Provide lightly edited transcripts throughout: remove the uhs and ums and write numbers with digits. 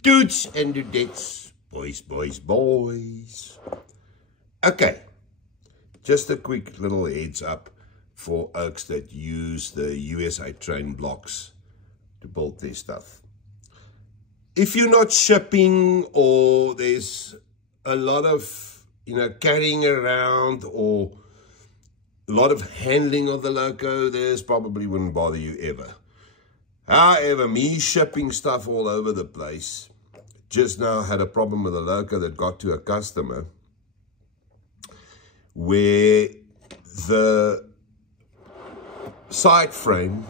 Dudes and dudettes, boys, boys, boys. Okay, just a quick little heads up for oaks that use the USA train blocks to build their stuff. If you're not shipping or there's a lot of, carrying around or a lot of handling of the loco, this probably wouldn't bother you ever. However, me shipping stuff all over the place, just now had a problem with a loco that got to a customer where the side frame,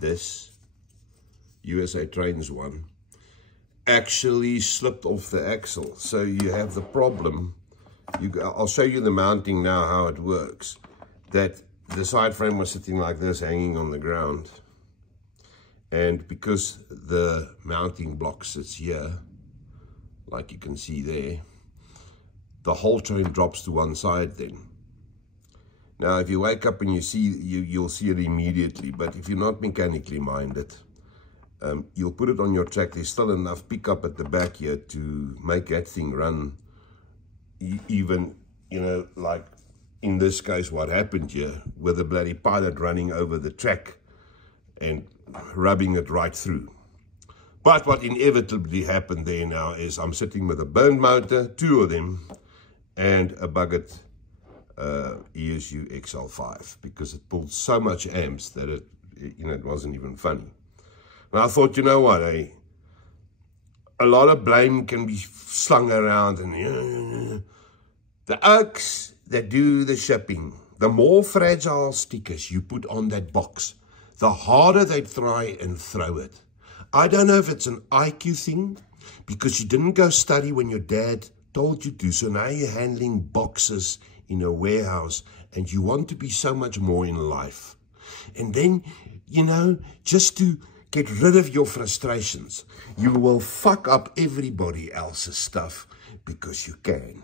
this USA Trains one, actually slipped off the axle. So you have the problem, I'll show you the mounting now, how it works, that the side frame was sitting like this, hanging on the ground. And because the mounting block sits here, like you can see there, the whole train drops to one side then. Now, if you wake up and you see, you'll see it immediately. But if you're not mechanically minded, you'll put it on your track. There's still enough pickup at the back here to make that thing run. Even, like in this case, what happened here, with the bloody pilot running over the track and rubbing it right through. But what inevitably happened there now is I'm sitting with a burned motor, 2 of them, and a buggered ESU XL5, because it pulled so much amps that it wasn't even funny. And I thought, you know what, a lot of blame can be slung around, and the oaks that do the shipping, the more fragile stickers you put on that box, the harder they try and throw it. I don't know if it's an IQ thing, because you didn't go study when your dad told you to, so now you're handling boxes in a warehouse, and you want to be so much more in life. And then, just to get rid of your frustrations, you will fuck up everybody else's stuff because you can.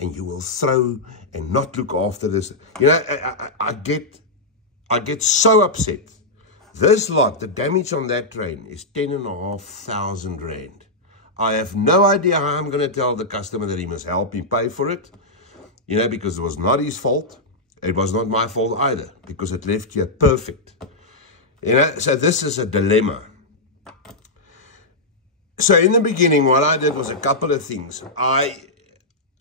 And you will throw and not look after this. I get so upset. This lot, the damage on that train is 10,500 rand. I have no idea how I'm going to tell the customer that he must help me pay for it. Because it was not his fault. It was not my fault either, because it left here perfect. So this is a dilemma. So in the beginning, what I did was a couple of things. I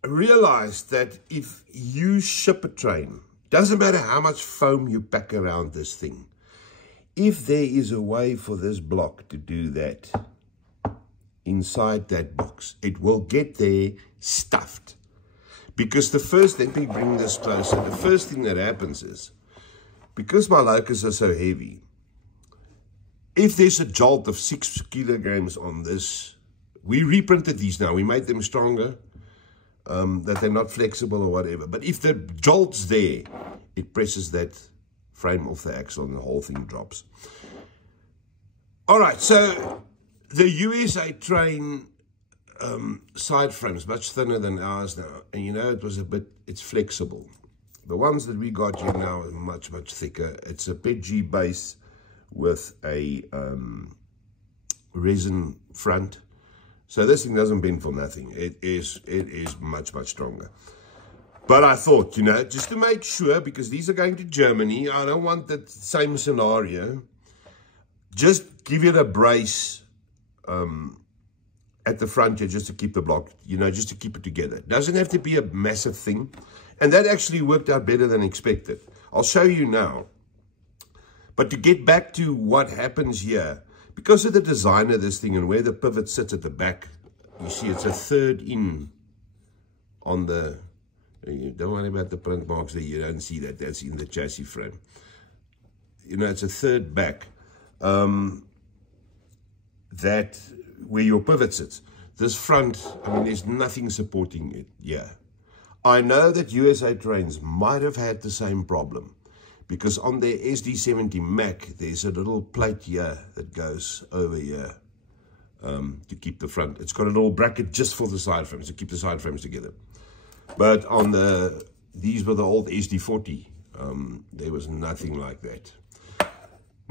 realized that if you ship a train, doesn't matter how much foam you pack around this thing, if there is a way for this block to do that inside that box, it will get there stuffed. Because let me bring this closer. The first thing that happens is, because my locos are so heavy, if there's a jolt of 6 kilograms on this, we reprinted these now, we made them stronger, that they're not flexible or whatever. But if the jolt's there, it presses that frame off the axle and the whole thing drops. All right, so the USA train side frame is much thinner than ours now, and it's flexible. The ones that we got here now are much, much thicker. It's a PEG base with a resin front, so this thing doesn't bend for nothing. It is much, much stronger. But I thought, just to make sure, because these are going to Germany, I don't want the same scenario. Just give it a brace at the front here, just to keep the block, just to keep it together. It doesn't have to be a massive thing. And that actually worked out better than expected. I'll show you now. But to get back to what happens here, because of the design of this thing and where the pivot sits at the back, you see it's a third in on the, don't worry about the print marks there, you don't see that, that's in the chassis frame. It's a third back. That where your pivot sits. This front, there's nothing supporting it. Yeah. I know that USA Trains might have had the same problem, because on their SD70 Mac, there's a little plate here that goes over here to keep the front. It's got a little bracket just for the side frames, to keep the side frames together. But on these were the old SD40, there was nothing like that.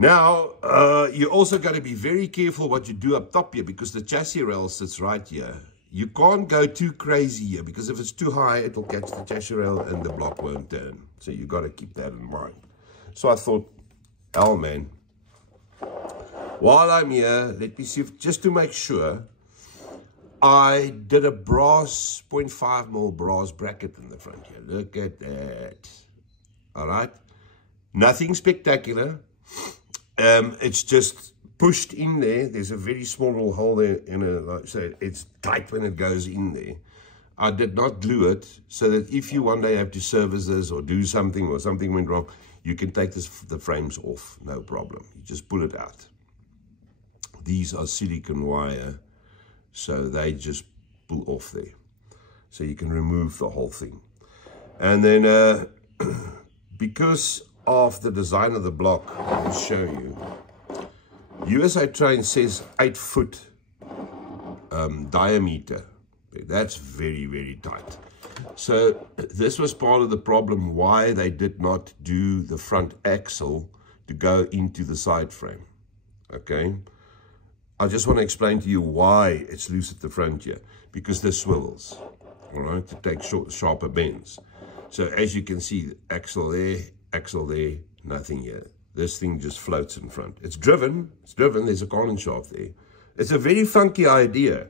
Now, you also got to be very careful what you do up top here, because the chassis rail sits right here. You can't go too crazy here, because if it's too high, it will catch the chassis rail and the block won't turn. So you got to keep that in mind. So I thought, hell man, while I'm here, let me see, just to make sure, I did a brass, 0.5mm brass bracket in the front here. Look at that. All right. Nothing spectacular. It's just pushed in there. There's a very small little hole there, so it's tight when it goes in there. I did not glue it, so that if you one day have to service this or do something, or something went wrong, you can take the frames off, no problem. You just pull it out. These are silicone wire, so they just pull off there. So you can remove the whole thing. And then, because of the design of the block, I'll show you. USA Train says 8 foot diameter. That's very, very tight. So this was part of the problem why they did not do the front axle to go into the side frame. Okay. I just want to explain to you why it's loose at the front here. Because this swivels, all right, to take sharper bends. So as you can see, axle there, nothing here. This thing just floats in front. It's driven, there's a Carlin shaft there. It's a very funky idea.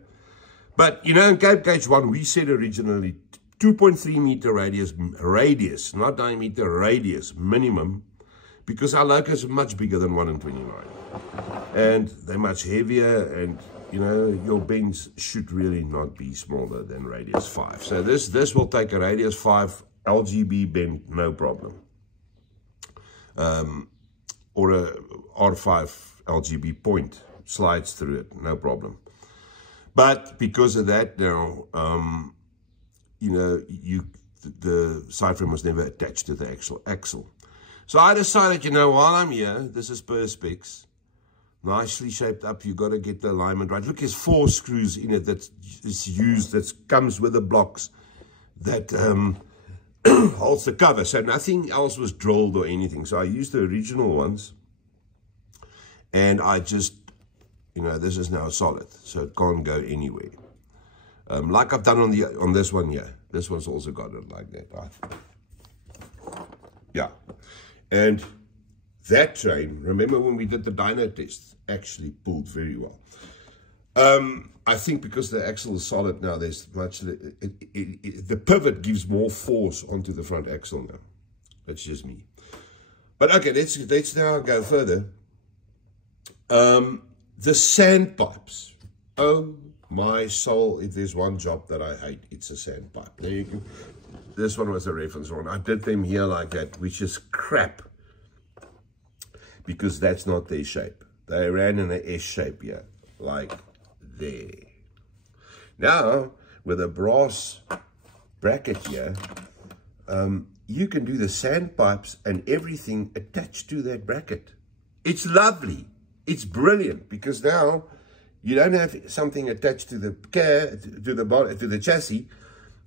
But, you know, in Cape Cage 1, we said originally 2.3 meter radius, not diameter, radius, minimum, because our locos are much bigger than 1 in 29. And they're much heavier, and, you know, your bends should really not be smaller than radius 5. So this will take a radius 5 LGB bend, no problem. Or a R5 LGB point slides through it, no problem. But because of that now, you know, the side frame was never attached to the actual axle. So I decided, you know, while I'm here, this is Perspex, nicely shaped up. You got to get the alignment right. Look, there's 4 screws in it that is used, that comes with the blocks that holds the cover. So nothing else was drilled or anything. So I used the original ones, and I just, you know, this is now solid, so it can't go anywhere. Like I've done on this one here. This one's also got it like that. Yeah. And that train, remember when we did the dyno test, actually pulled very well. I think because the axle is solid now, there's much, the pivot gives more force onto the front axle now. That's just me. But okay, let's now go further. The sandpipes. Oh my soul, if there's one job that I hate, it's a sandpipe. There you go. This one was a reference one. I did them here like that, which is crap, because that's not their shape. They ran in an S shape here, like there. Now, with a brass bracket here, you can do the sandpipes and everything attached to that bracket. It's lovely. It's brilliant, because now you don't have something attached to the to the chassis,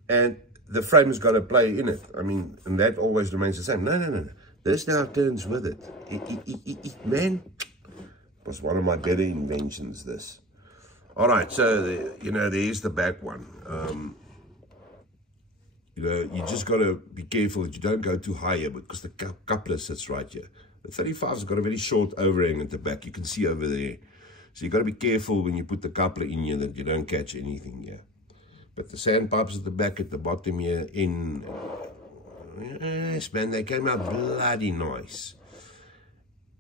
and the frame's got to play in it. I mean, and that always remains the same. No. This now turns with it. Man, it was one of my better inventions, this. All right, so, you know, there's the back one. You know, you just got to be careful that you don't go too high here, because the coupler sits right here. The 35's got a very short overhang at the back. You can see over there. So you got to be careful when you put the coupler in here that you don't catch anything here. But the sandpipes at the back, at the bottom here, yes, man, they came out bloody nice.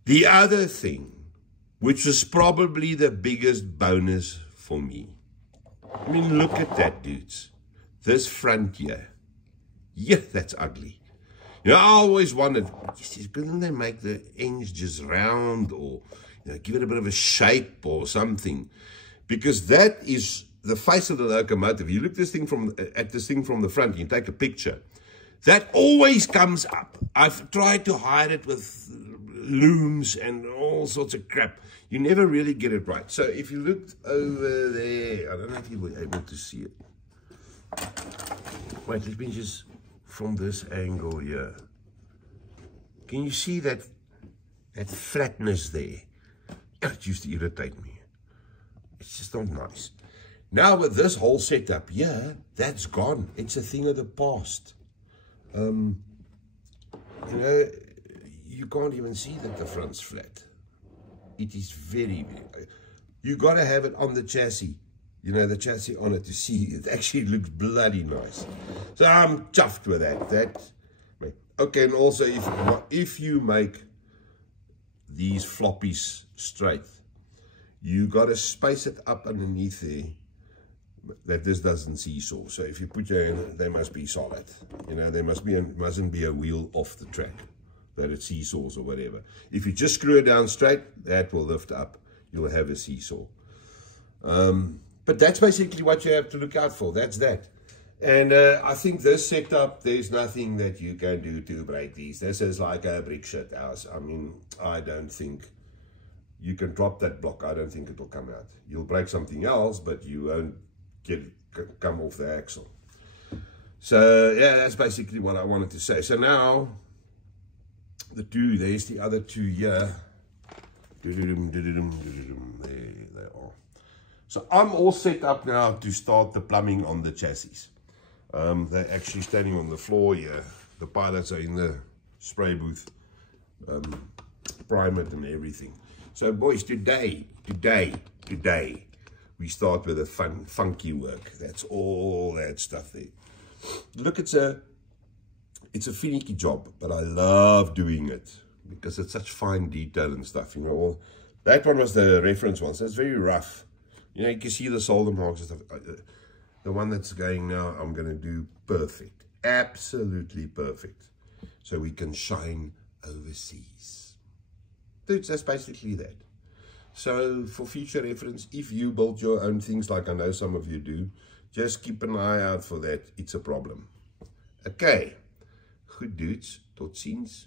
The other thing, which was probably the biggest bonus for me. I mean, look at that, dudes. This front here. Yeah, that's ugly. You know, I always wondered, couldn't they make the ends just round, or, you know, give it a bit of a shape or something? Because that is the face of the locomotive. You look at this thing from the front, you take a picture. That always comes up. I've tried to hide it with looms and all sorts of crap. You never really get it right. So if you looked over there, I don't know if you were able to see it. Wait, let me just, from this angle here. Can you see that that flatness there. It used to irritate me. It's just not nice. Now with this whole setup here, that's gone. It's a thing of the past. You know, you can't even see that the front's flat. It is very, very, you got to have it on the chassis. You know, the chassis on it to see. It actually looks bloody nice. So I'm chuffed with that. Okay, and also if you make these floppies straight, you got to space it up underneath there that this doesn't seesaw. So if you put your hand, they must be solid. You know, there mustn't be a wheel off the track that it seesaws or whatever. If you just screw it down straight, that will lift up. You'll have a seesaw. But that's basically what you have to look out for. That's that. And I think this setup, there's nothing that you can do to break these. This is like a brick shit house. I mean, I don't think you can drop that block. I don't think it'll come out. You'll break something else, but you won't come off the axle. So yeah, that's basically what I wanted to say. So now there's the other two here. There they are. So I'm all set up now to start the plumbing on the chassis. They're actually standing on the floor here. The pilots are in the spray booth, primed and everything. So boys, today, we start with the funky work. That's all that stuff there. Look, it's a finicky job, but I love doing it because it's such fine detail and stuff. You know, that one was the reference one, so it's very rough. You know, you can see the solder marks and stuff. The one that's going now, I'm going to do perfect. Absolutely perfect. So we can shine overseas. Dudes, that's basically that. So for future reference, if you build your own things like I know some of you do, just keep an eye out for that. It's a problem. Okay. Goed dudes. Tot ziens.